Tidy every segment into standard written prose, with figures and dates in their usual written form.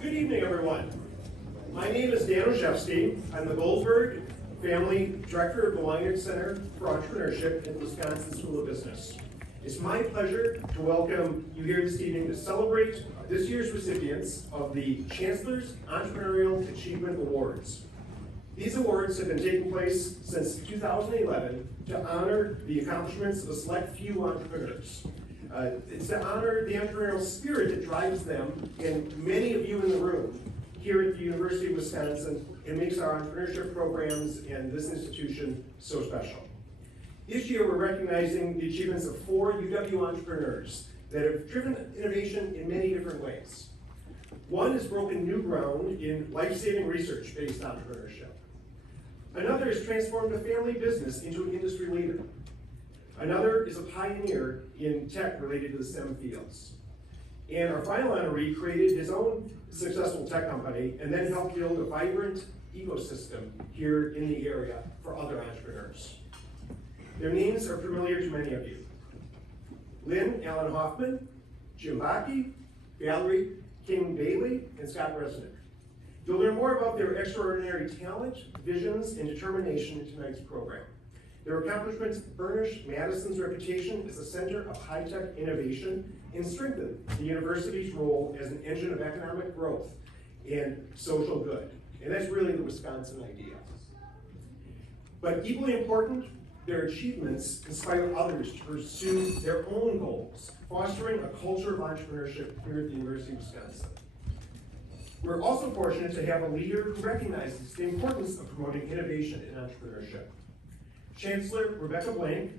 Good evening, everyone. My name is Dan Ojewski. I'm the Goldberg Family Director of the Lynn Center for Entrepreneurship at the Wisconsin School of Business. It's my pleasure to welcome you here this evening to celebrate this year's recipients of the Chancellor's Entrepreneurial Achievement Awards. These awards have been taking place since 2011 to honor the accomplishments of a select few entrepreneurs. It's to honor the entrepreneurial spirit that drives them, and many of you in the room here at the University of Wisconsin. It makes our entrepreneurship programs and this institution so special. This year we're recognizing the achievements of 4 UW entrepreneurs that have driven innovation in many different ways. One has broken new ground in life-saving research-based entrepreneurship. Another has transformed a family business into an industry leader. Another is a pioneer in tech related to the STEM fields. And our final honoree created his own successful tech company and then helped build a vibrant ecosystem here in the area for other entrepreneurs. Their names are familiar to many of you. Lynn, Hoffman, Jim Bakke, Valerie, King Bailey, and Scott Resnick. You'll learn more about their extraordinary talent, visions, and determination in tonight's program. Their accomplishments burnish Madison's reputation as a center of high-tech innovation and strengthen the university's role as an engine of economic growth and social good. And that's really the Wisconsin idea. But equally important, their achievements inspire others to pursue their own goals, fostering a culture of entrepreneurship here at the University of Wisconsin. We're also fortunate to have a leader who recognizes the importance of promoting innovation and entrepreneurship. Chancellor Rebecca Blank,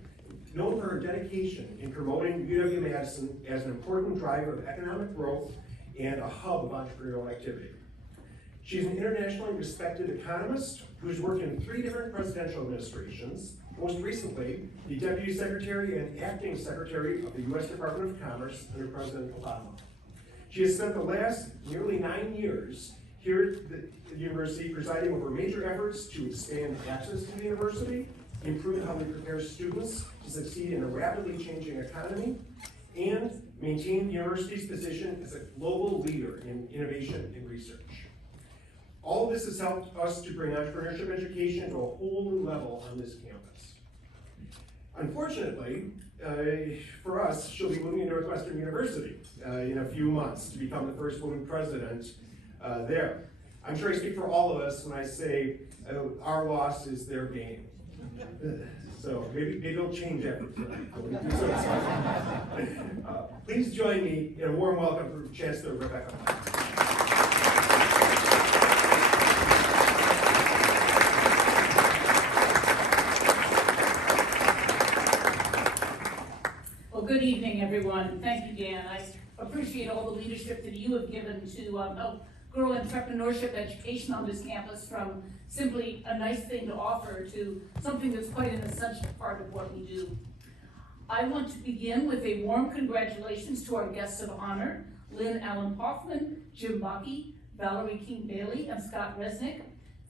known for her dedication in promoting UW-Madison as an important driver of economic growth and a hub of entrepreneurial activity. She's an internationally respected economist who's worked in 3 different presidential administrations, most recently the Deputy Secretary and Acting Secretary of the U.S. Department of Commerce under President Obama. She has spent the last nearly 9 years here at the university presiding over major efforts to expand access to the university, improve how we prepare students to succeed in a rapidly changing economy, and maintain the university's position as a global leader in innovation and research. All of this has helped us to bring entrepreneurship education to a whole new level on this campus. Unfortunately, for us, she'll be moving to Northwestern University in a few months to become the first woman president there. I'm sure I speak for all of us when I say our loss is their gain. So maybe it'll change after tonight. Please join me in a warm welcome for Chancellor Rebecca Blank. Well, good evening, everyone. Thank you, Dan. I appreciate all the leadership that you have given to help grow entrepreneurship education on this campus from simply a nice thing to offer to something that's quite an essential part of what we do. I want to begin with a warm congratulations to our guests of honor, Lynn Hoffman, Jim Bakke, Valerie King Bailey, and Scott Resnick.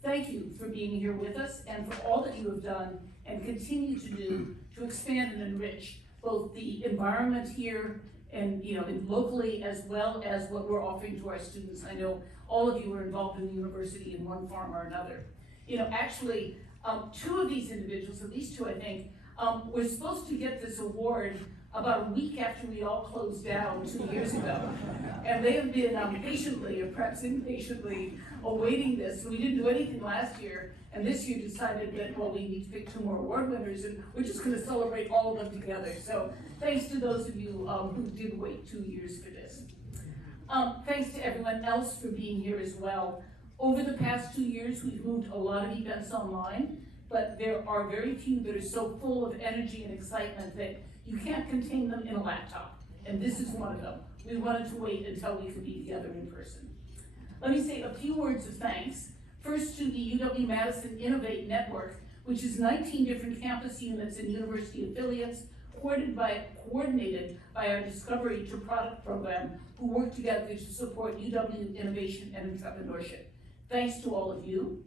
Thank you for being here with us and for all that you have done and continue to do to expand and enrich both the environment here and locally, as well as what we're offering to our students. I know all of you are involved in the university in one form or another. Actually, 2 of these individuals, at least 2 I think, were supposed to get this award about a week after we all closed down 2 years ago. And they have been patiently, or perhaps impatiently, awaiting this. We didn't do anything last year, and this year decided that, well, we need to pick 2 more award winners, and we're just going to celebrate all of them together. So thanks to those of you who did wait 2 years for this. Thanks to everyone else for being here as well. Over the past 2 years, we've moved a lot of events online, but there are very few that are so full of energy and excitement that you can't contain them in a laptop, and this is one of them. We wanted to wait until we could be together in person. Let me say a few words of thanks. First to the UW-Madison Innovate Network, which is 19 different campus units and university affiliates, coordinated by our Discovery to Product program, who work together to support UW innovation and entrepreneurship. Thanks to all of you.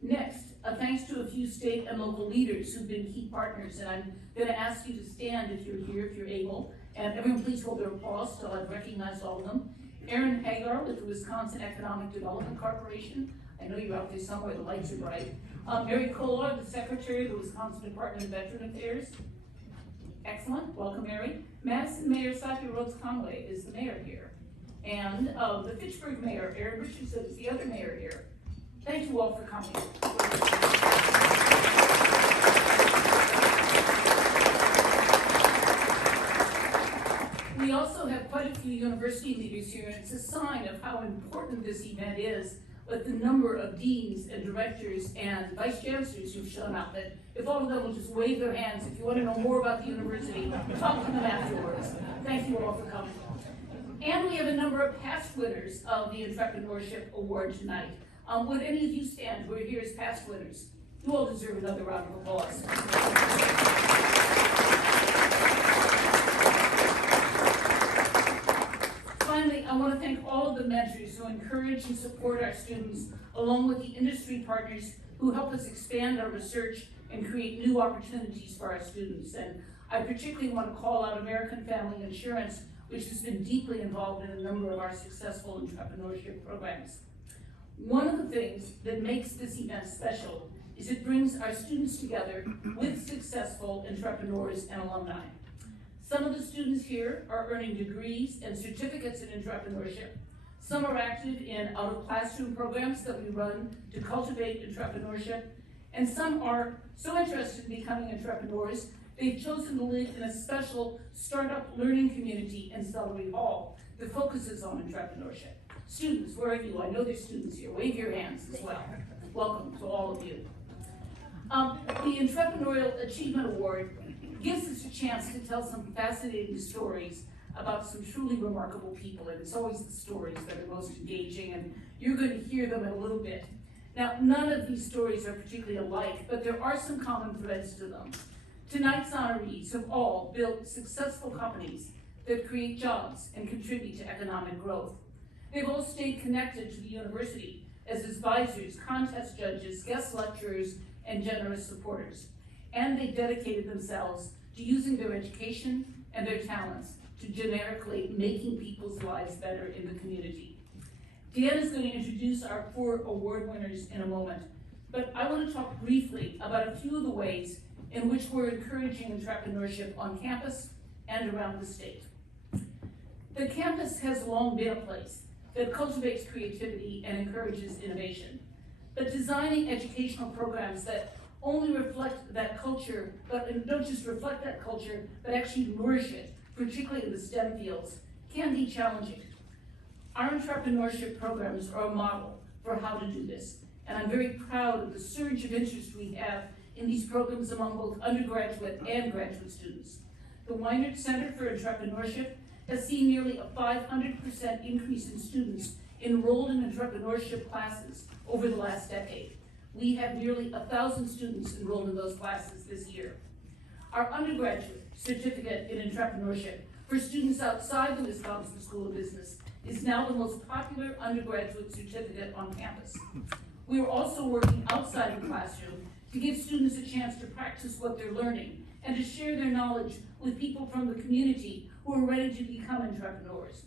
Next, a thanks to a few state and local leaders who've been key partners, and I'm going to ask you to stand if you're here, if you're able, and everyone please hold their applause till I've recognized all of them. Aaron Hagar with the Wisconsin Economic Development Corporation. I know you're out there somewhere, the lights are bright. Mary Kohler, the Secretary of the Wisconsin Department of Veteran Affairs. Excellent, welcome Mary. Madison Mayor Safi Rhodes Conway is the mayor here. And the Fitchburg Mayor, Aaron Richardson, is the other mayor here. Thank you all for coming. We also have quite a few university leaders here, and it's a sign of how important this event is with the number of deans and directors and vice chancellors who've shown up. That if all of them will just wave their hands, if you want to know more about the university, talk to them afterwards. Thank you all for coming. And we have a number of past winners of the Entrepreneurship Award tonight. Would any of you stand who are here as past winners? You all deserve another round of applause. Finally, I want to thank all of the mentors who encourage and support our students, along with the industry partners who help us expand our research and create new opportunities for our students. And I particularly want to call out American Family Insurance, which has been deeply involved in a number of our successful entrepreneurship programs. One of the things that makes this event special is it brings our students together with successful entrepreneurs and alumni. Some of the students here are earning degrees and certificates in entrepreneurship. Some are active in out-of-classroom programs that we run to cultivate entrepreneurship. And some are so interested in becoming entrepreneurs, they've chosen to live in a special startup learning community in Celery Hall that focuses on entrepreneurship. Students, where are you? I know there's students here. Wave your hands as well. Welcome to all of you. The Entrepreneurial Achievement Award gives us a chance to tell some fascinating stories about some truly remarkable people, and it's always the stories that are most engaging, and you're going to hear them in a little bit. Now, none of these stories are particularly alike, but there are some common threads to them. Tonight's honorees have all built successful companies that create jobs and contribute to economic growth. They've all stayed connected to the university as advisors, contest judges, guest lecturers, and generous supporters. And they dedicated themselves to using their education and their talents to generically making people's lives better in the community. Dan is going to introduce our 4 award winners in a moment, but I want to talk briefly about a few of the ways in which we're encouraging entrepreneurship on campus and around the state. The campus has long been a place that cultivates creativity and encourages innovation, but designing educational programs that only reflect that culture, but don't just reflect that culture, but actually nourish it, particularly in the STEM fields, can be challenging. Our entrepreneurship programs are a model for how to do this, and I'm very proud of the surge of interest we have in these programs among both undergraduate and graduate students. The Weinert Center for Entrepreneurship has seen nearly a 500% increase in students enrolled in entrepreneurship classes over the last decade. We have nearly 1,000 students enrolled in those classes this year. Our undergraduate certificate in entrepreneurship for students outside the Wisconsin School of Business is now the most popular undergraduate certificate on campus. We are also working outside the classroom to give students a chance to practice what they're learning and to share their knowledge with people from the community who are ready to become entrepreneurs.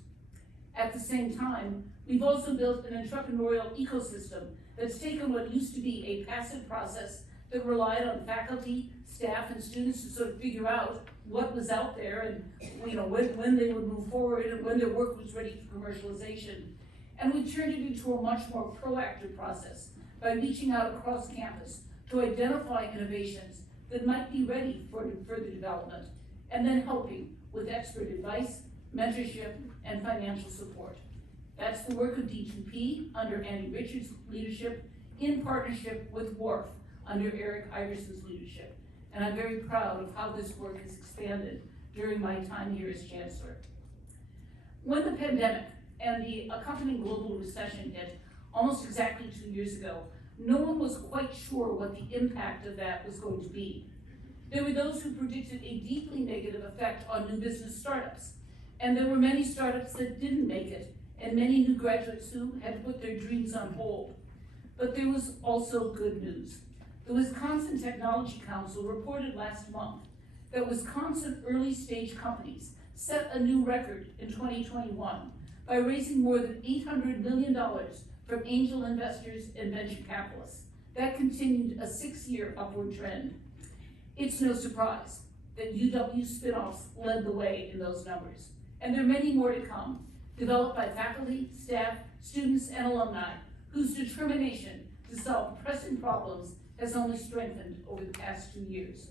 At the same time, we've also built an entrepreneurial ecosystem that's taken what used to be a passive process that relied on faculty, staff, and students to sort of figure out what was out there and when they would move forward and when their work was ready for commercialization. And we've turned it into a much more proactive process by reaching out across campus to identify innovations that might be ready for further development, and then helping with expert advice, mentorship, and financial support. That's the work of D2P under Andy Richards' leadership in partnership with WARF under Eric Iverson's leadership. And I'm very proud of how this work has expanded during my time here as Chancellor. When the pandemic and the accompanying global recession hit almost exactly 2 years ago, no one was quite sure what the impact of that was going to be. There were those who predicted a deeply negative effect on new business startups, and there were many startups that didn't make it, and many new graduates who had to put their dreams on hold. But there was also good news. The Wisconsin Technology Council reported last month that Wisconsin early stage companies set a new record in 2021 by raising more than $800 million from angel investors and venture capitalists. That continued a 6-year upward trend. It's no surprise that UW spinoffs led the way in those numbers. And there are many more to come, developed by faculty, staff, students, and alumni, whose determination to solve pressing problems has only strengthened over the past 2 years.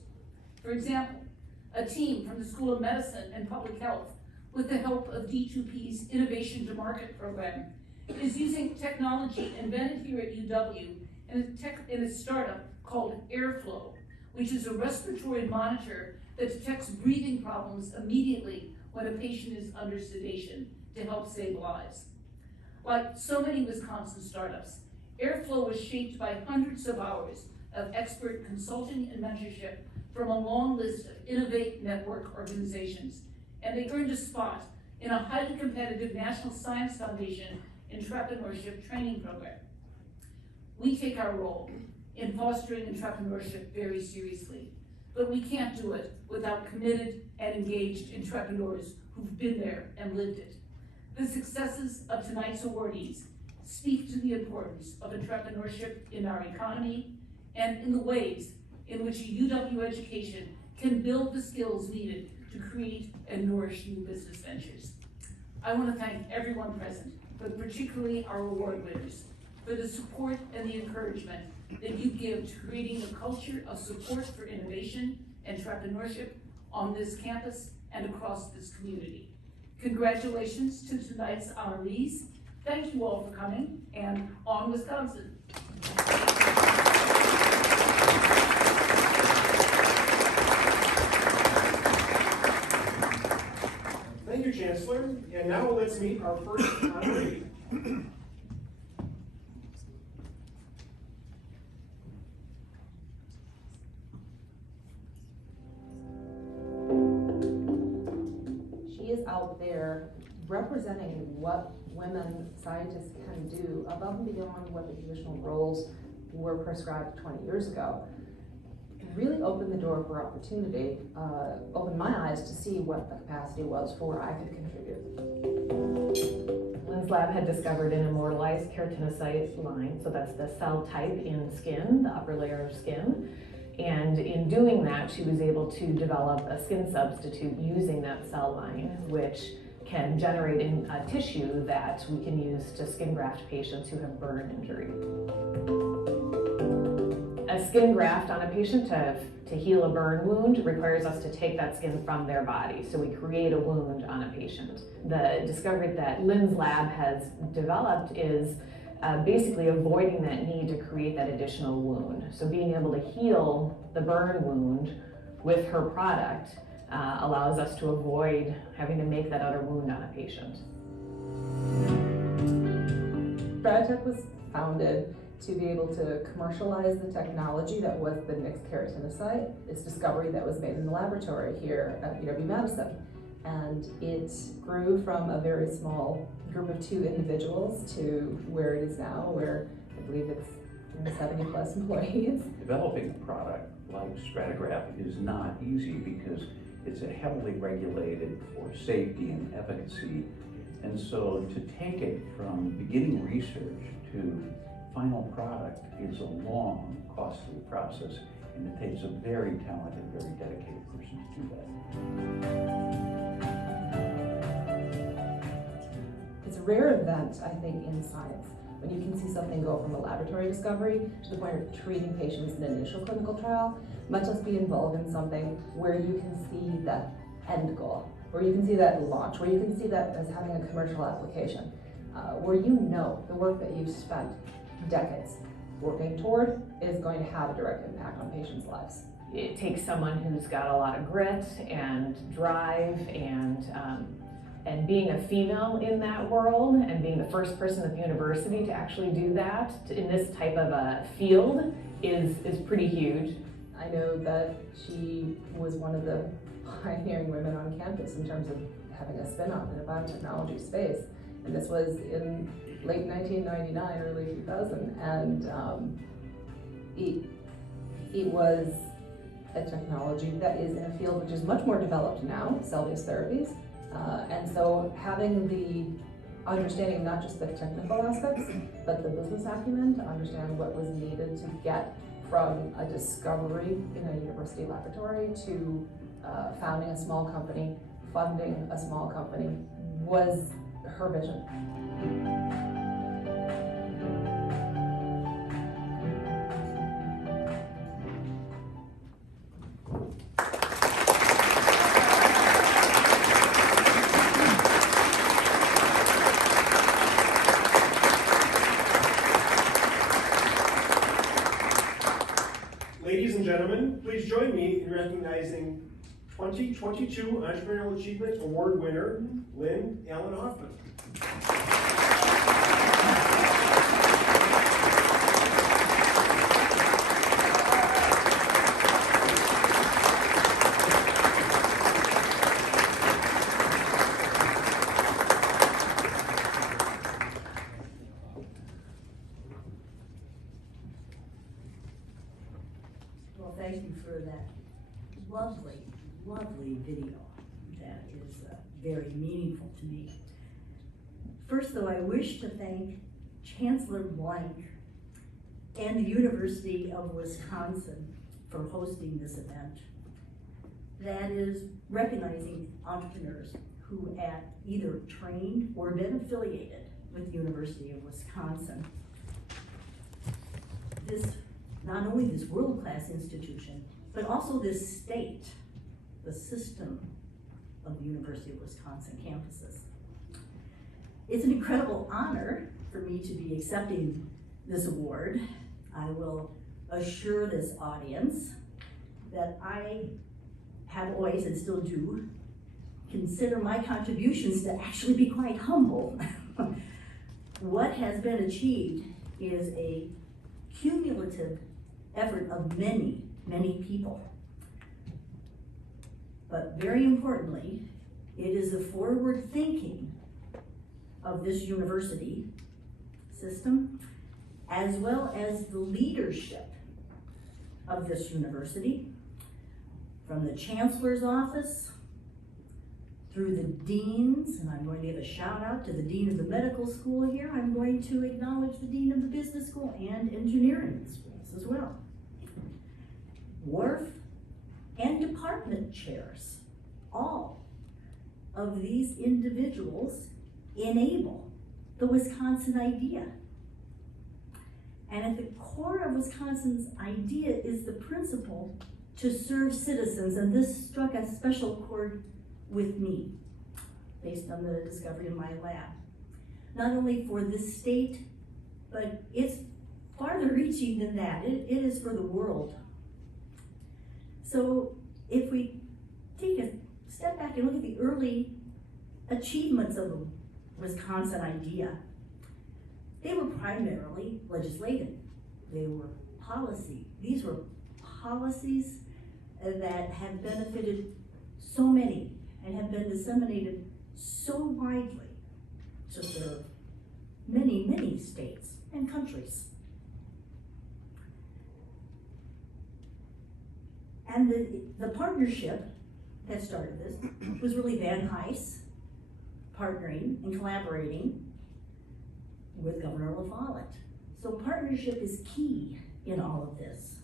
For example, a team from the School of Medicine and Public Health, with the help of D2P's Innovation to Market program, is using technology invented here at UW in a startup called Airflow, which is a respiratory monitor that detects breathing problems immediately when a patient is under sedation to help save lives. Like so many Wisconsin startups, Airflow was shaped by hundreds of hours of expert consulting and mentorship from a long list of Innovate Network organizations, and they earned a spot in a highly competitive National Science Foundation Entrepreneurship training program. We take our role in fostering entrepreneurship very seriously, but we can't do it without committed and engaged entrepreneurs who've been there and lived it. The successes of tonight's awardees speak to the importance of entrepreneurship in our economy and in the ways in which a UW education can build the skills needed to create and nourish new business ventures. I want to thank everyone present, but particularly our award winners, for the support and the encouragement that you give to creating a culture of support for innovation and entrepreneurship on this campus and across this community. Congratulations to tonight's honorees. Thank you all for coming, and on Wisconsin. Thank you, Chancellor. And now let's meet our first honoree. She is out there representing what women scientists can do above and beyond what the traditional roles were prescribed 20 years ago. Really opened the door for opportunity, opened my eyes to see what the capacity was for where I could contribute. Lynn's lab had discovered an immortalized keratinocyte line, so that's the cell type in skin, the upper layer of skin. And in doing that, she was able to develop a skin substitute using that cell line, which can generate a tissue that we can use to skin graft patients who have burn injury. A skin graft on a patient to heal a burn wound requires us to take that skin from their body, so we create a wound on a patient. The discovery that Lynn's lab has developed is basically avoiding that need to create that additional wound. So being able to heal the burn wound with her product allows us to avoid having to make that other wound on a patient. Biotech was founded to be able to commercialize the technology that was the next keratinocyte. It's discovery that was made in the laboratory here at UW-Madison. And it grew from a very small group of 2 individuals to where it is now, where I believe it's 70 plus employees. Developing a product like Stratigraph is not easy because it's a heavily regulated for safety and efficacy. And so to take it from beginning research to final product is a long, costly process, and it takes a very talented, very dedicated person to do that. It's a rare event, I think, in science, when you can see something go from a laboratory discovery to the point of treating patients in an initial clinical trial, much less be involved in something where you can see the end goal, where you can see that launch, where you can see that as having a commercial application, where you know the work that you've spent decades working toward is going to have a direct impact on patients' lives. It takes someone who's got a lot of grit and drive and being a female in that world and being the first person at the university to actually do that in this type of a field is pretty huge. I know that she was one of the pioneering women on campus in terms of having a spin-off in a biotechnology space, and this was in late 1999, early 2000, and it was a technology that is in a field which is much more developed now, cell-based therapies, and so having the understanding not just the technical aspects, but the business acumen to understand what was needed to get from a discovery in a university laboratory to founding a small company, funding a small company, was her vision. Ladies and gentlemen, please join me in recognizing 2022 Entrepreneurial Achievement Award winner, Lynn Allen Hoffman. Well, thank you for that lovely, lovely video. That is very meaningful to me. First, though, I wish to thank Chancellor Blank and the University of Wisconsin for hosting this event. That is recognizing entrepreneurs who have either trained or been affiliated with the University of Wisconsin. Not only this world-class institution, but also this state, the system of the University of Wisconsin campuses. It's an incredible honor for me to be accepting this award. I will assure this audience that I have always and still do consider my contributions to actually be quite humble. What has been achieved is a cumulative effort of many, many people. But very importantly, it is the forward thinking of this university system, as well as the leadership of this university, from the Chancellor's office, through the deans, and I'm going to give a shout out to the Dean of the Medical School here. I'm going to acknowledge the Dean of the Business School and Engineering schools as well. Wharf and department chairs, all of these individuals enable the Wisconsin idea. And at the core of Wisconsin's idea is the principle to serve citizens, and this struck a special chord with me, based on the discovery in my lab. Not only for this state, but it's farther reaching than that. It is for the world. So if we take a step back and look at the early achievements of the Wisconsin idea, they were primarily legislative. They were policy. These were policies that have benefited so many and have been disseminated so widely to serve many, many states and countries. And the partnership that started this was really Van Hise partnering and collaborating with Governor LaFollette. So partnership is key in all of this.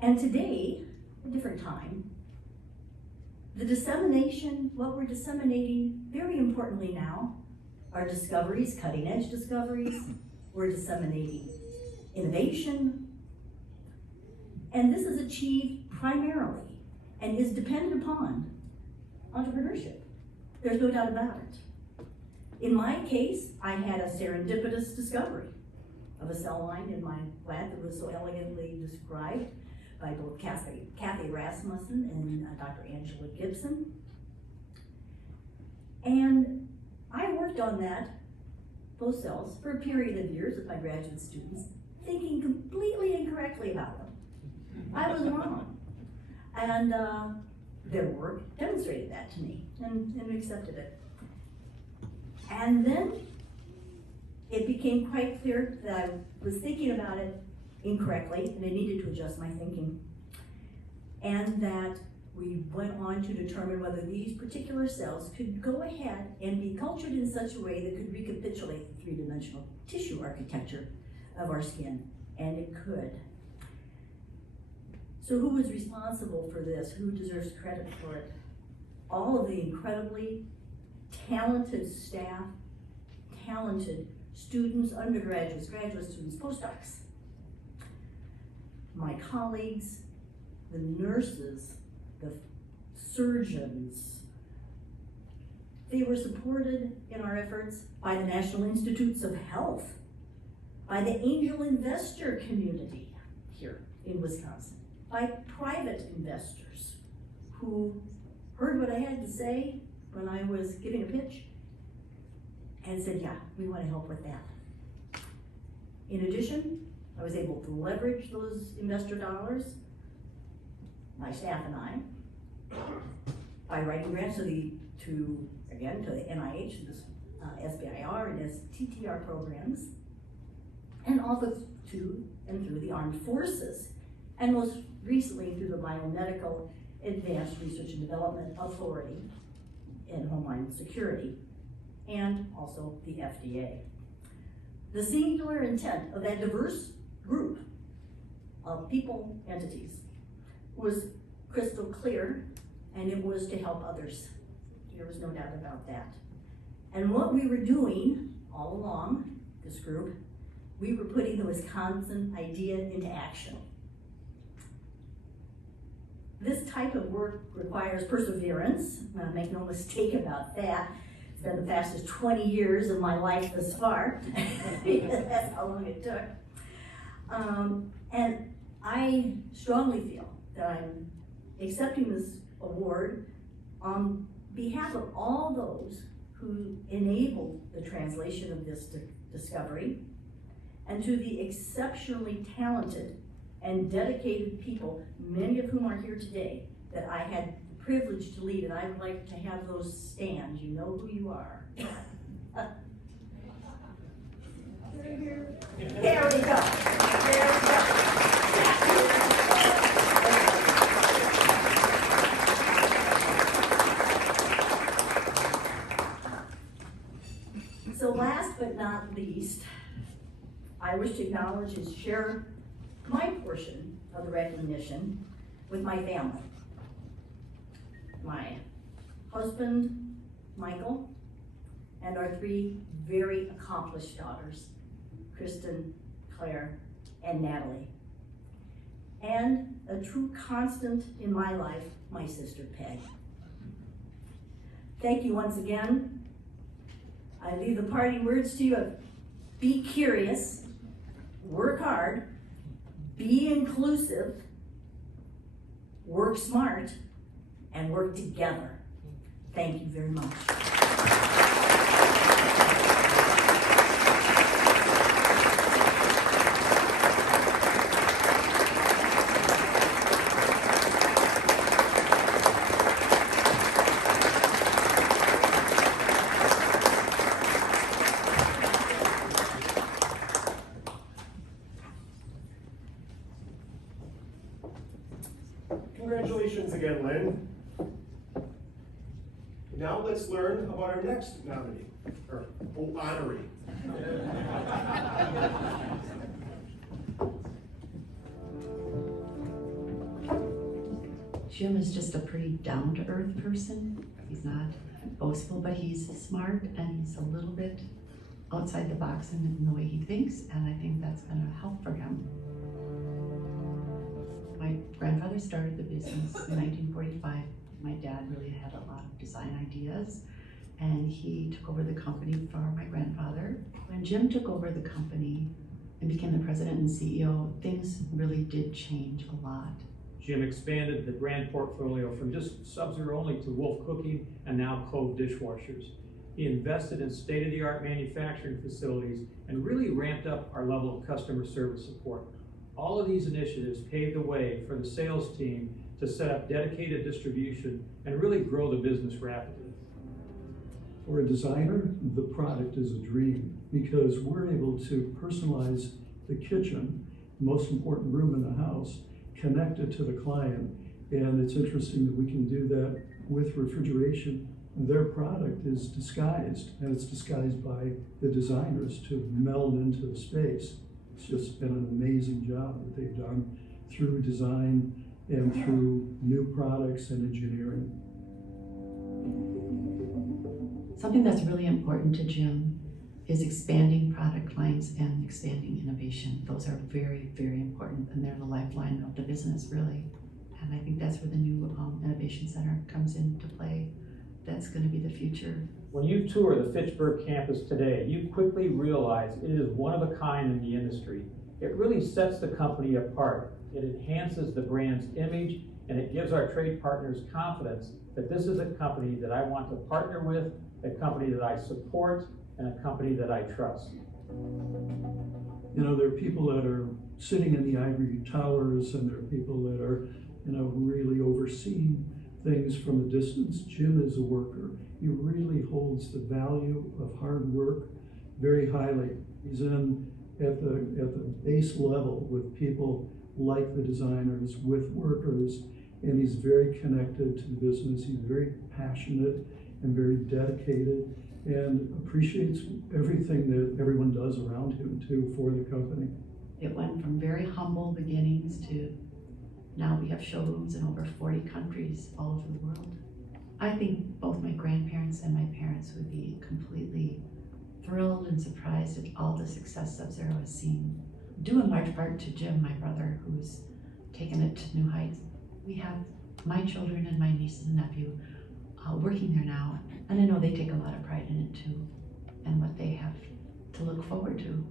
And today, a different time, the dissemination, what we're disseminating very importantly now, are discoveries, cutting edge discoveries. We're disseminating innovation. And this is achieved primarily and is dependent upon entrepreneurship. There's no doubt about it. In my case, I had a serendipitous discovery of a cell line in my lab that was so elegantly described by both Kathy Rasmussen and Dr. Angela Gibson. And I worked on those cells, for a period of years with my graduate students, thinking completely incorrectly about them. I was wrong. And their work demonstrated that to me, and accepted it. And then it became quite clear that I was thinking about it incorrectly, and I needed to adjust my thinking. And that We went on to determine whether these particular cells could go ahead and be cultured in such a way that could recapitulate the three-dimensional tissue architecture of our skin, and it could. So who was responsible for this? Who deserves credit for it? All of the incredibly talented staff, talented students, undergraduates, graduate students, postdocs, my colleagues, the nurses, the surgeons. They were supported in our efforts by the National Institutes of Health, by the angel investor community here in Wisconsin, by private investors who heard what I had to say when I was giving a pitch and said, yeah, we want to help with that. In addition, I was able to leverage those investor dollars, my staff and I, by writing grants to the NIH, the SBIR and STTR programs, and also to and through the armed forces, and most recently through the Biomedical Advanced Research and Development Authority in Homeland Security, and also the FDA. The singular intent of that diverse group of people, entities, was crystal clear, and it was to help others. There was no doubt about that. And what we were doing all along, this group, we were putting the Wisconsin idea into action. This type of work requires perseverance. Make no mistake about that. It's been the fastest 20 years of my life thus far. That's how long it took. And I strongly feel that I'm accepting this award on behalf of all those who enabled the translation of this discovery, and to the exceptionally talented and dedicated people, many of whom are here today, that I had the privilege to lead, and I would like to have those stand. You know who you are. There we go. There we go. So last but not least, I wish to acknowledge and share my portion of the recognition with my family. My husband, Michael, and our three very accomplished daughters, Kristen, Claire, and Natalie. And a true constant in my life, my sister, Peg. Thank you once again. I leave the parting words to you of be curious, work hard, be inclusive, work smart, and work together. Thank you very much. Congratulations again, Lynn. Now let's learn about our next nominee, or honoree. Jim is just a pretty down-to-earth person. He's not boastful, but he's smart and he's a little bit outside the box in the way he thinks, and I think that's gonna help for him. My grandfather started the business in 1945. My dad really had a lot of design ideas, and he took over the company for my grandfather. When Jim took over the company and became the president and CEO, things really did change a lot. Jim expanded the brand portfolio from just Sub-Zero only to Wolf Cooking and now Cove dishwashers. He invested in state-of-the-art manufacturing facilities and really ramped up our level of customer service support. All of these initiatives paved the way for the sales team to set up dedicated distribution and really grow the business rapidly. For a designer, the product is a dream because we're able to personalize the kitchen, most important room in the house, connect it to the client, And it's interesting that we can do that with refrigeration. Their product is disguised, and it's disguised by the designers to meld into the space. It's just been an amazing job that they've done through design and through new products and engineering. Something that's really important to Jim is expanding product lines and expanding innovation. Those are very, very important, and they're the lifeline of the business, really. And I think that's where the new Innovation Center comes into play. That's going to be the future. When you tour the Fitchburg campus today, you quickly realize it is one of a kind in the industry. It really sets the company apart. It enhances the brand's image, and it gives our trade partners confidence that this is a company that I want to partner with, a company that I support, and a company that I trust. You know, there are people that are sitting in the ivory towers, and there are people that are, you know, really overseeing things from a distance. Jim is a worker. He really holds the value of hard work very highly. He's at the base level with people like the designers, with workers, and he's very connected to the business. He's very passionate and very dedicated, and appreciates everything that everyone does around him too for the company. It went from very humble beginnings to now we have showrooms in over 40 countries all over the world. I think both my grandparents and my parents would be completely thrilled and surprised at all the success Sub-Zero has seen. Due in large part to Jim, my brother, who's taken it to new heights. We have my children and my nieces and nephew working there now, and I know they take a lot of pride in it too, and what they have to look forward to.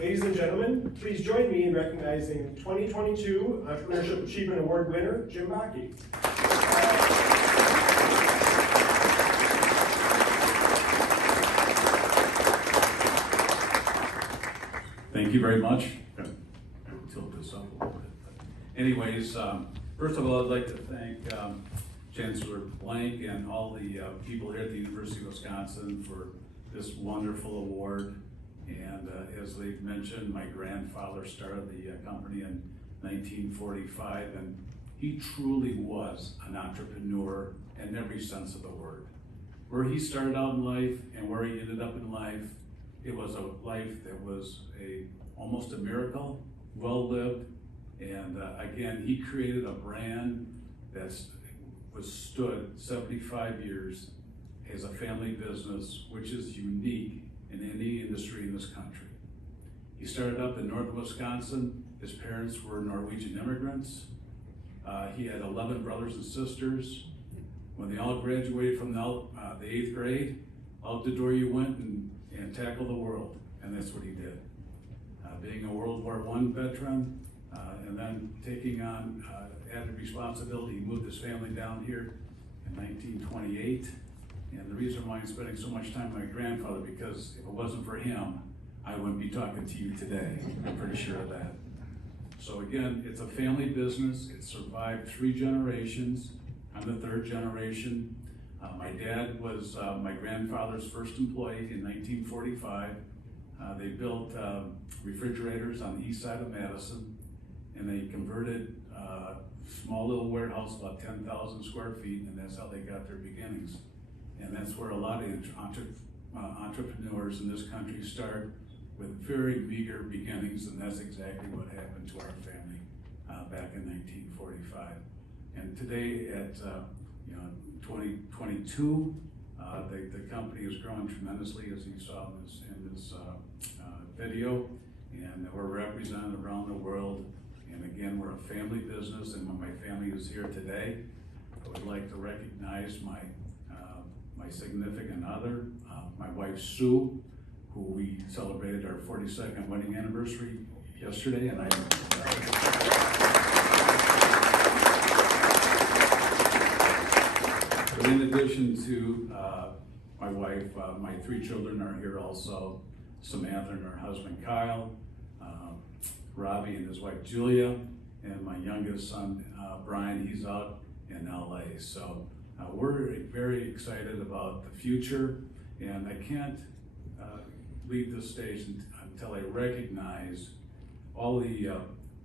Ladies and gentlemen, please join me in recognizing 2022 Entrepreneurship Achievement Award winner, Jim Bakke. Thank you very much. I will tilt this up a little bit. Anyways, first of all, I'd like to thank Chancellor Blank and all the people here at the University of Wisconsin for this wonderful award. And as they've mentioned, my grandfather started the company in 1945, and he truly was an entrepreneur in every sense of the word. Where he started out in life and where he ended up in life, it was a life that was almost a miracle, well lived, and again, he created a brand that was stood 75 years as a family business, which is unique in any industry in this country. He started up in northern Wisconsin. His parents were Norwegian immigrants. He had 11 brothers and sisters. When they all graduated from the 8th grade, out the door you went and tackle the world, and that's what he did. Being a World War I veteran, and then taking on added responsibility, he moved his family down here in 1928. And the reason why I'm spending so much time with my grandfather, because if it wasn't for him, I wouldn't be talking to you today. I'm pretty sure of that. So again, it's a family business. It survived 3 generations. I'm the 3rd generation. My dad was my grandfather's first employee in 1945. They built refrigerators on the east side of Madison, and they converted a small little warehouse, about 10,000 square feet, and that's how they got their beginnings. And that's where a lot of entrepreneurs in this country start, with very meager beginnings, and that's exactly what happened to our family back in 1945. And today at 2022, the company has grown tremendously, as you saw in this video, and we're represented around the world. And again, we're a family business, and when my family is here today, I would like to recognize my significant other, my wife Sue, who we celebrated our 42nd wedding anniversary yesterday, and but in addition to my wife, my 3 children are here also, Samantha and her husband Kyle, Robbie and his wife Julia, and my youngest son Brian. He's out in LA. So we're very excited about the future, and I can't leave this stage until I recognize all the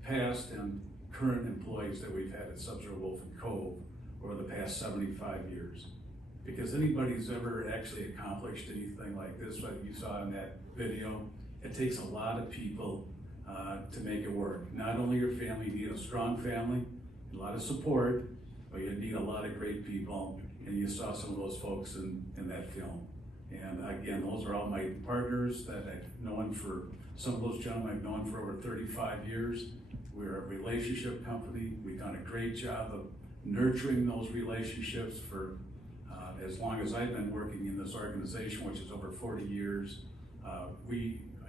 past and current employees that we've had at Sub-Zero Wolf and Cove over the past 75 years. Because anybody who's ever actually accomplished anything like this, what you saw in that video, it takes a lot of people to make it work. Not only your family, you need a strong family, a lot of support, but you need a lot of great people, and you saw some of those folks in that film. And again, those are all my partners that I've known for, some of those gentlemen I've known for over 35 years. We're a relationship company. We've done a great job of nurturing those relationships for as long as I've been working in this organization, which is over 40 years.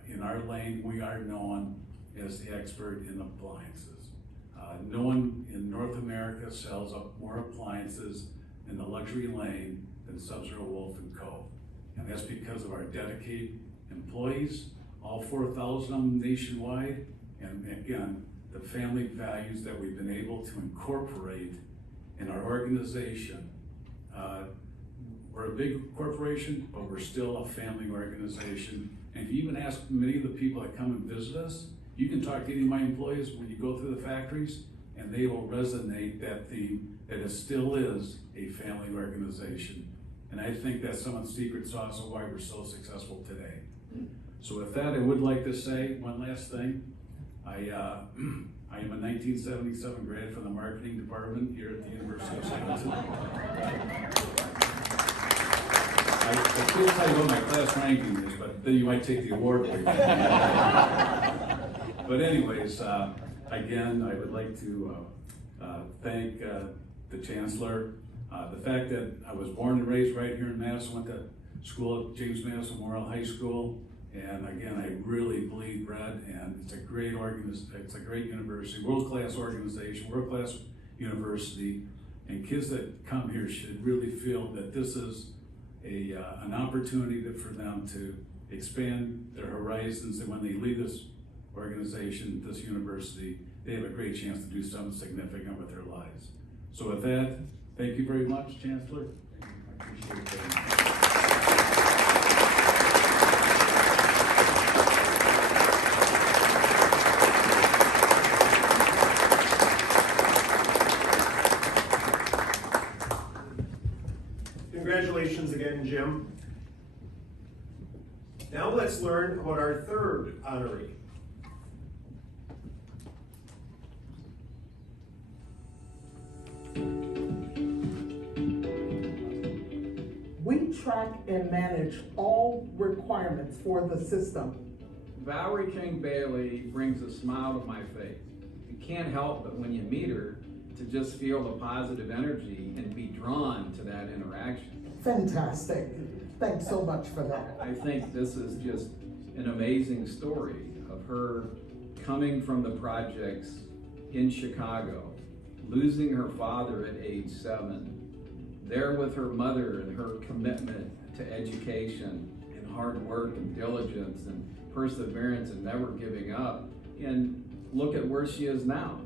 In our lane, we are known as the expert in appliances. No one in North America sells up more appliances in the luxury lane than Sub-Zero Wolf and Co. And that's because of our dedicated employees, all 4,000 of them nationwide, and again, the family values that we've been able to incorporate in our organization. We're a big corporation, but we're still a family organization. And if you even ask many of the people that come and visit us, you can talk to any of my employees when you go through the factories, and they will resonate that theme, that it still is a family organization. And I think that's some of the secret sauce of why we're so successful today. So with that, I would like to say one last thing. I am a 1977 grad from the marketing department here at the University of Wisconsin. I can't tell you what my class ranking is, but then you might take the award away. But anyways, again, I would like to thank the Chancellor. The fact that I was born and raised right here in Madison, went to school at James Madison Memorial High School, and again, I really bleed red, and it's a great it's a great university, world-class organization, world-class university, and kids that come here should really feel that this is an opportunity for them to expand their horizons, and when they leave this organization, this university, they have a great chance to do something significant with their lives. So with that, thank you very much, Chancellor. I appreciate it very much. Congratulations again, Jim. Now let's learn about our third honoree. We track and manage all requirements for the system. Valerie King Bailey brings a smile to my face. You can't help but when you meet her to just feel the positive energy and be drawn to that interaction. Fantastic. Thanks so much for that. I think this is just an amazing story of her coming from the projects in Chicago, losing her father at age 7, there with her mother and her commitment to education and hard work and diligence and perseverance and never giving up, and look at where she is now.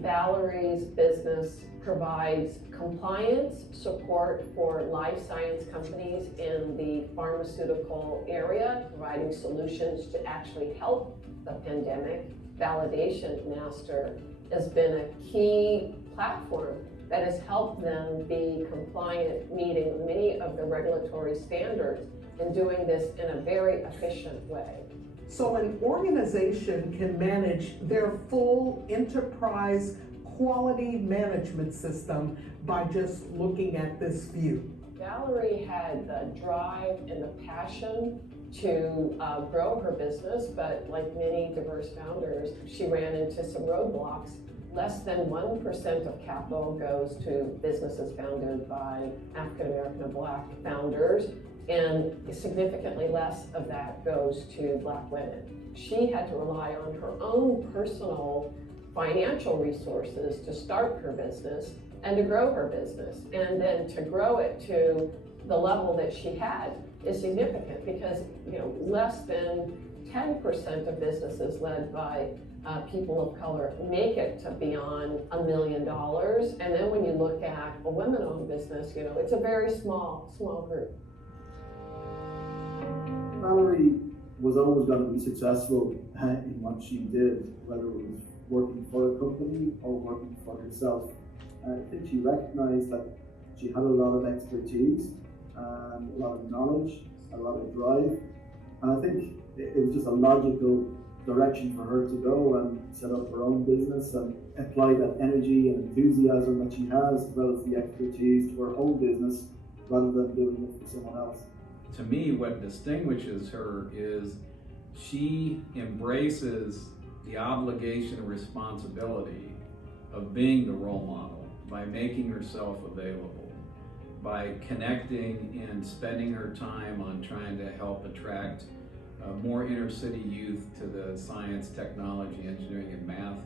Valerie's business provides compliance support for life science companies in the pharmaceutical area, providing solutions to actually help the pandemic. Validation Master has been a key platform that has helped them be compliant, meeting many of the regulatory standards and doing this in a very efficient way. So an organization can manage their full enterprise quality management system by just looking at this view. Valerie had the drive and the passion to grow her business, but like many diverse founders, she ran into some roadblocks. Less than 1% of capital goes to businesses founded by African American and Black founders, and significantly less of that goes to Black women. She had to rely on her own personal financial resources to start her business and to grow her business. And then to grow it to the level that she had is significant because, less than 10% of businesses led by people of color make it to beyond $1 million. And then when you look at a women-owned business, it's a very small group. Valerie was always going to be successful in what she did, whether it was working for a company or working for herself. I think she recognized that she had a lot of expertise, a lot of knowledge, a lot of drive, and I think it was just a logical direction for her to go and set up her own business and apply that energy and enthusiasm that she has, as well as the expertise, to her own business rather than doing it for someone else. To me, what distinguishes her is she embraces the obligation and responsibility of being the role model by making herself available, by connecting and spending her time on trying to help attract more inner city youth to the science, technology, engineering, and math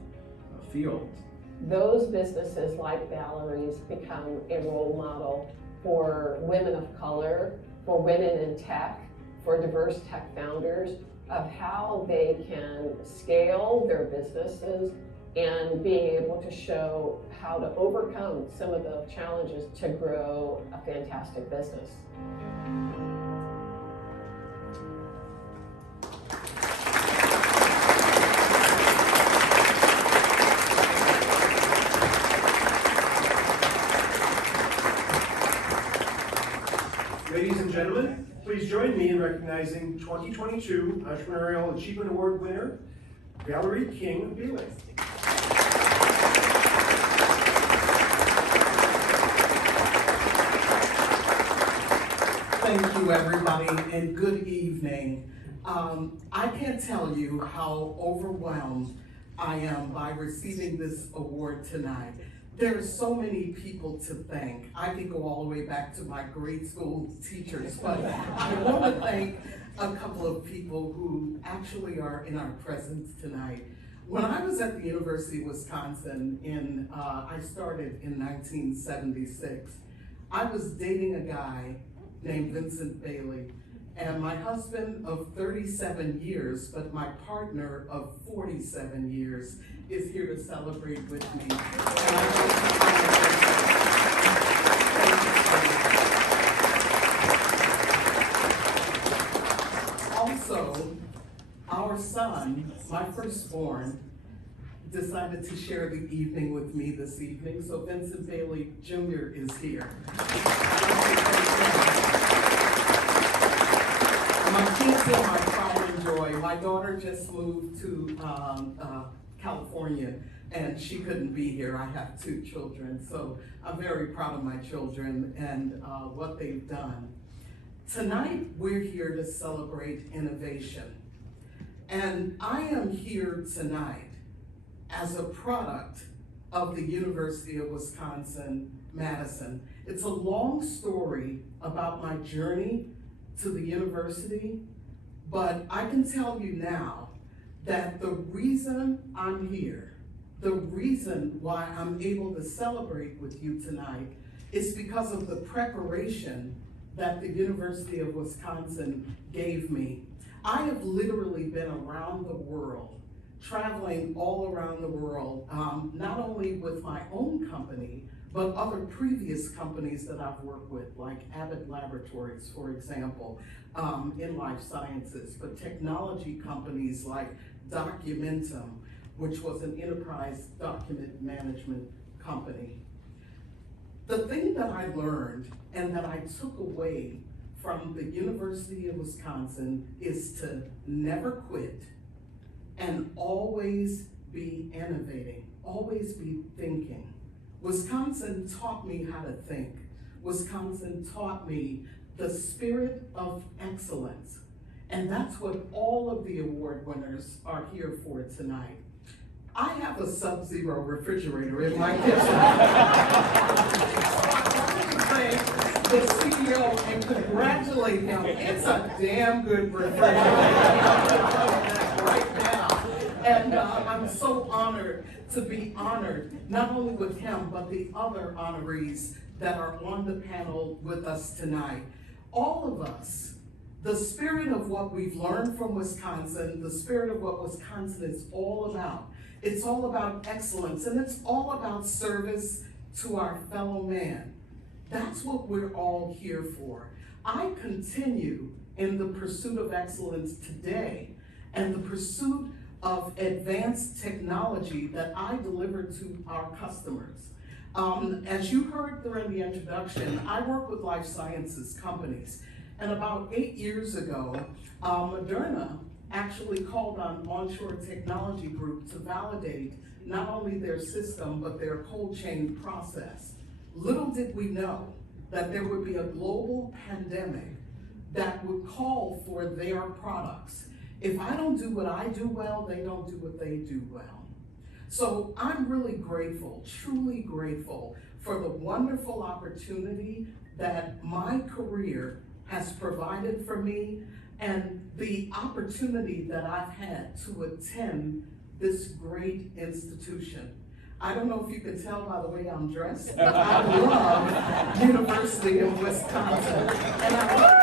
fields. Those businesses like Valerie's become a role model for women of color, for women in tech, for diverse tech founders, of how they can scale their businesses and being able to show how to overcome some of the challenges to grow a fantastic business. Ladies and gentlemen, please join me in recognizing 2022 Entrepreneurial Achievement Award winner, Valerie Blank. Thank you, everybody, and good evening. I can't tell you how overwhelmed I am by receiving this award tonight. There are so many people to thank. I could go all the way back to my grade school teachers, but I want to thank a couple of people who actually are in our presence tonight. When I was at the University of Wisconsin I started in 1976, I was dating a guy named Vincent Bailey, and my husband of 37 years, but my partner of 47 years, is here to celebrate with me. Also, our son, my firstborn, decided to share the evening with me this evening, so Vincent Bailey Jr. is here. My kids are my pride and joy. My daughter just moved to California, and she couldn't be here. I have 2 children, so I'm very proud of my children and what they've done. Tonight, we're here to celebrate innovation. And I am here tonight as a product of the University of Wisconsin, Madison. It's a long story about my journey to the university, but I can tell you now that the reason I'm here, the reason why I'm able to celebrate with you tonight is because of the preparation that the University of Wisconsin gave me. I have literally been around the world, traveling all around the world, not only with my own company, but other previous companies that I've worked with, like Abbott Laboratories, for example, in life sciences, but technology companies like Documentum, which was an enterprise document management company. The thing that I learned and that I took away from the University of Wisconsin is to never quit and always be innovating, always be thinking. Wisconsin taught me how to think. Wisconsin taught me the spirit of excellence. And that's what all of the award winners are here for tonight. I have a Sub-Zero refrigerator in my kitchen. I want to thank the CEO and congratulate him. It's a damn good refrigerator. Right now. And I'm so honored to be honored, not only with him, but the other honorees that are on the panel with us tonight. All of us, the spirit of what we've learned from Wisconsin, the spirit of what Wisconsin is all about, It's all about excellence, and it's all about service to our fellow man. That's what we're all here for. I continue in the pursuit of excellence today and the pursuit of advanced technology that I deliver to our customers. As you heard during the introduction, I work with life sciences companies. And about 8 years ago, Moderna actually called on Onshore Technology Group to validate not only their system, but their cold chain process. Little did we know that there would be a global pandemic that would call for their products. If I don't do what I do well, they don't do what they do well. So I'm really grateful, truly grateful for the wonderful opportunity that my career has provided for me and the opportunity that I've had to attend this great institution. I don't know if you can tell by the way I'm dressed, but I love University of Wisconsin. And I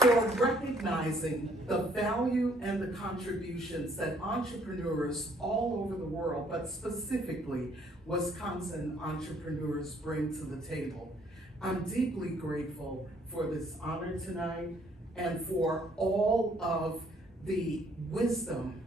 for recognizing the value and the contributions that entrepreneurs all over the world, but specifically Wisconsin entrepreneurs bring to the table. I'm deeply grateful for this honor tonight and for all of the wisdom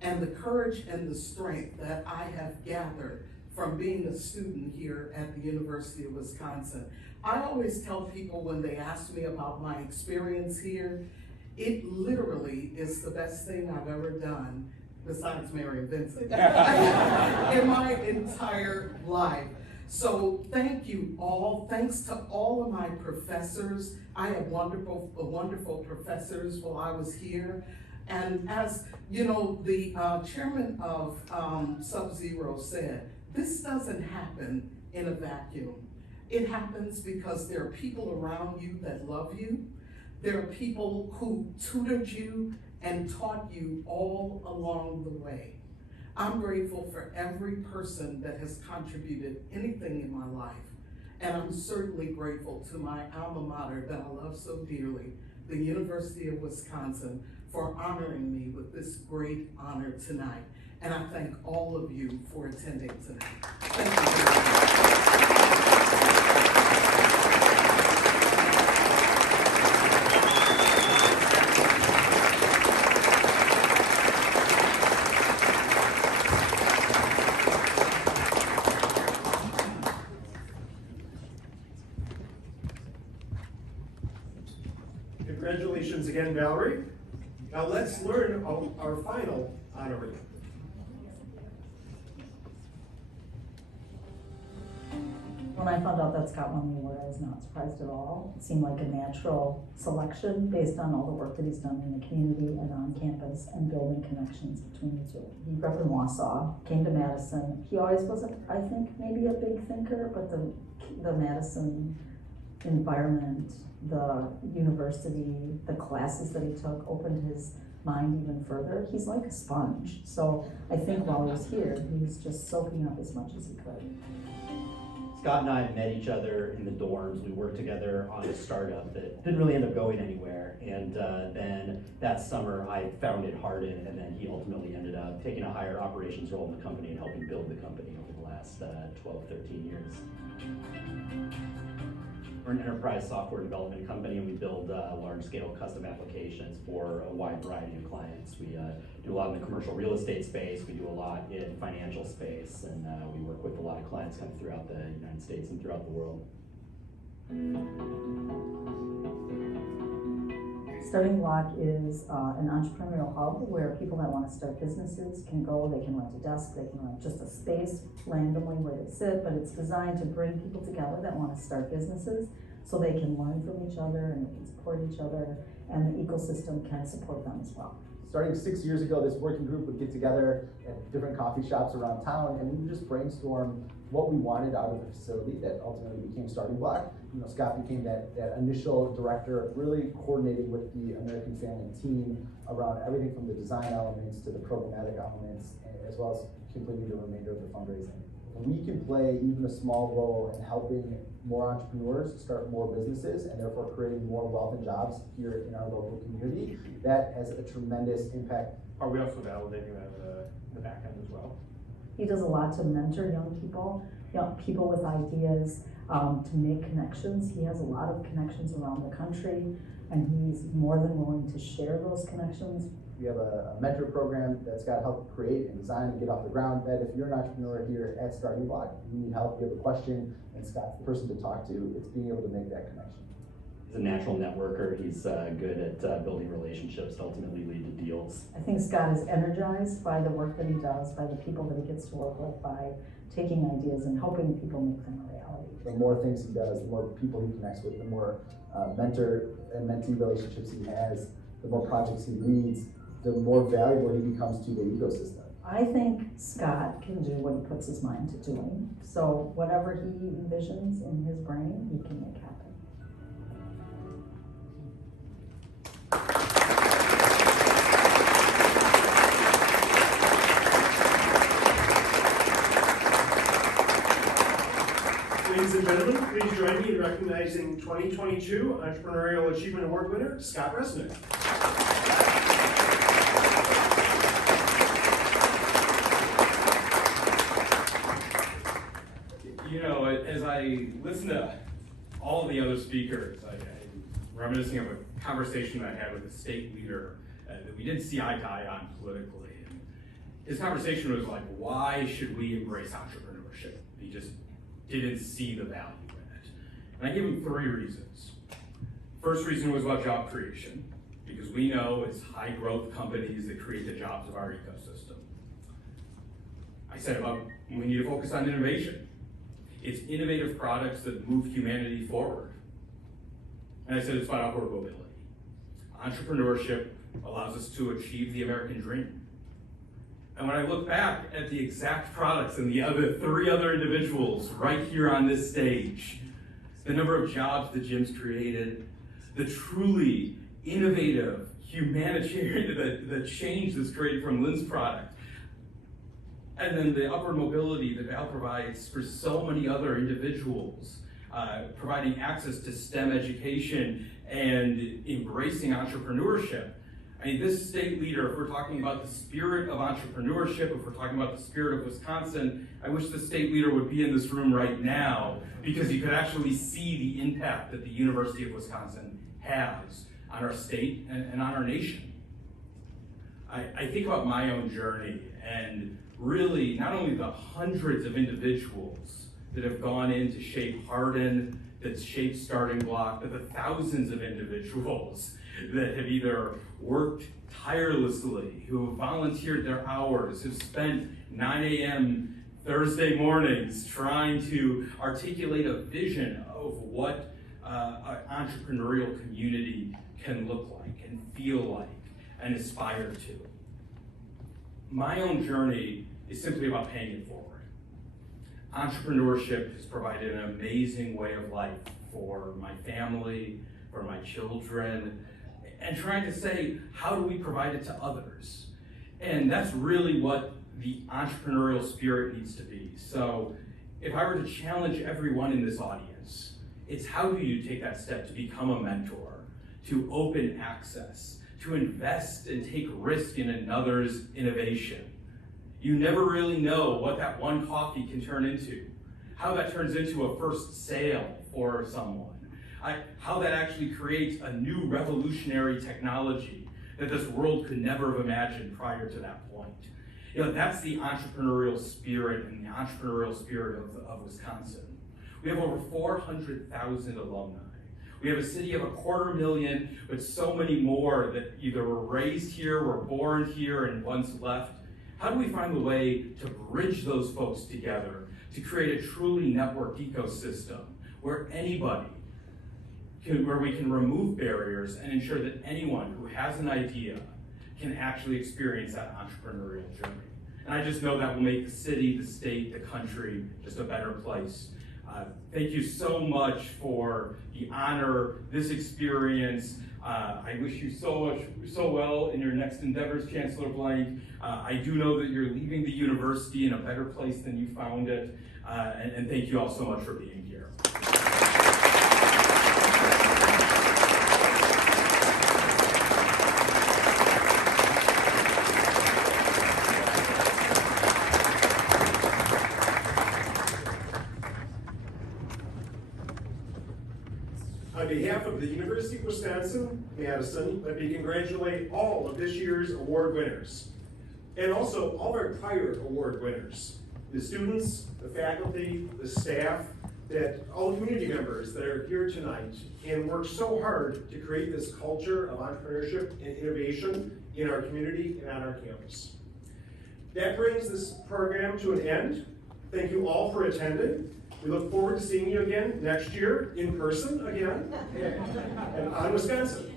and the courage and the strength that I have gathered from being a student here at the University of Wisconsin. I always tell people when they ask me about my experience here, it literally is the best thing I've ever done, besides marrying Vincent, in my entire life. So thank you all. Thanks to all of my professors. I had wonderful professors while I was here. And as you know, the chairman of Sub-Zero said, this doesn't happen in a vacuum. It happens because there are people around you that love you. There are people who tutored you and taught you all along the way. I'm grateful for every person that has contributed anything in my life. And I'm certainly grateful to my alma mater that I love so dearly, the University of Wisconsin, for honoring me with this great honor tonight. And I thank all of you for attending tonight. Thank you very much. Congratulations again, Valerie. Now let's learn our final honoree. When I found out that Scott won the award, I was not surprised at all. It seemed like a natural selection based on all the work that he's done in the community and on campus and building connections between the two. He grew up in Wausau, came to Madison. He always was, I think, maybe a big thinker, but the Madison environment, the university, the classes that he took opened his mind even further. He's like a sponge. So I think while he was here, he was just soaking up as much as he could. Scott and I met each other in the dorms. We worked together on a startup that didn't really end up going anywhere. And then that summer I founded Hardin, and then he ultimately ended up taking a higher operations role in the company and helping build the company over the last 12, 13 years. We're an enterprise software development company, and we build large-scale custom applications for a wide variety of clients. We do a lot in the commercial real estate space, we do a lot in financial space, and we work with a lot of clients kind of throughout the United States and throughout the world. Starting Block is an entrepreneurial hub where people that want to start businesses can go, they can rent a desk, they can rent just a space randomly where they sit, but it's designed to bring people together that want to start businesses so they can learn from each other and they can support each other, and the ecosystem can support them as well. Starting 6 years ago, this working group would get together at different coffee shops around town, and we would just brainstorm what we wanted out of the facility that ultimately became Starting Block. You know, Scott became that initial director, really coordinating with the American Family team around everything from the design elements to the programmatic elements, as well as completing the remainder of the fundraising. we can play even a small role in helping more entrepreneurs start more businesses and therefore creating more wealth and jobs here in our local community, that has a tremendous impact. Are we also validating that in the back end as well? He does a lot to mentor young people with ideas, to make connections. He has a lot of connections around the country, and he's more than willing to share those connections. We have a mentor program that's got to help create and design and get off the ground. That if you're an entrepreneur here at Starting Block, you need help, you have a question, and Scott's the person to talk to. It's being able to make that connection. He's a natural networker. He's good at building relationships to ultimately lead to deals. I think Scott is energized by the work that he does, by the people that he gets to work with, by taking ideas and helping people make them a reality. The more things he does, the more people he connects with, the more mentor and mentee relationships he has, the more projects he leads, the more valuable he becomes to the ecosystem. I think Scott can do what he puts his mind to doing. So whatever he envisions in his brain, he can make happen. Ladies and gentlemen, please join me in recognizing 2022 Entrepreneurial Achievement Award winner, Scott Resnick. You know, as I listen to all the other speakers, I'm reminiscing of a conversation I had with a state leader that we didn't see eye to eye on politically. And his conversation was like, why should we embrace entrepreneurship? He just didn't see the value in it. And I gave him 3 reasons. First reason was about job creation, because we know it's high growth companies that create the jobs of our ecosystem. I said we need to focus on innovation. It's innovative products that move humanity forward. And I said it's about upward mobility. Entrepreneurship allows us to achieve the American dream. And when I look back at the exact products and the other 3 other individuals right here on this stage, the number of jobs that Jim's created, the truly innovative, humanitarian, the change that's created from Lynn's product, and then the upward mobility that Val provides for so many other individuals, providing access to STEM education and embracing entrepreneurship. I mean, this state leader, if we're talking about the spirit of entrepreneurship, if we're talking about the spirit of Wisconsin, I wish the state leader would be in this room right now, because you could actually see the impact that the University of Wisconsin has on our state and on our nation. I think about my own journey, and really not only the hundreds of individuals that have gone in to shape Hardin, that shaped Starting Block, but the thousands of individuals that have either worked tirelessly, who have volunteered their hours, who've spent 9 a.m. Thursday mornings trying to articulate a vision of what an entrepreneurial community can look like and feel like and aspire to. My own journey is simply about paying it forward. Entrepreneurship has provided an amazing way of life for my family, for my children, and trying to say, how do we provide it to others? And that's really what the entrepreneurial spirit needs to be. So if I were to challenge everyone in this audience, it's how do you take that step to become a mentor, to open access, to invest and take risk in another's innovation. You never really know what that one coffee can turn into, how that turns into a first sale for someone, how that actually creates a new revolutionary technology that this world could never have imagined prior to that point. You know, that's the entrepreneurial spirit and the entrepreneurial spirit of Wisconsin. We have over 400,000 alumni. We have a city of 250,000, but so many more that either were raised here, were born here, and once left. How do we find a way to bridge those folks together to create a truly networked ecosystem where where we can remove barriers and ensure that anyone who has an idea can actually experience that entrepreneurial journey? And I just know that will make the city, the state, the country just a better place. Thank you so much for the honor, this experience. I wish you so well in your next endeavors, Chancellor Blank. I do know that you're leaving the university in a better place than you found it. And thank you all so much for being here. On behalf of the University of Wisconsin-Madison, let me congratulate all of this year's award winners, and also all of our prior award winners, the students, the faculty, the staff, all the community members that are here tonight and worked so hard to create this culture of entrepreneurship and innovation in our community and on our campus. That brings this program to an end. Thank you all for attending. We look forward to seeing you again next year in person again and on Wisconsin.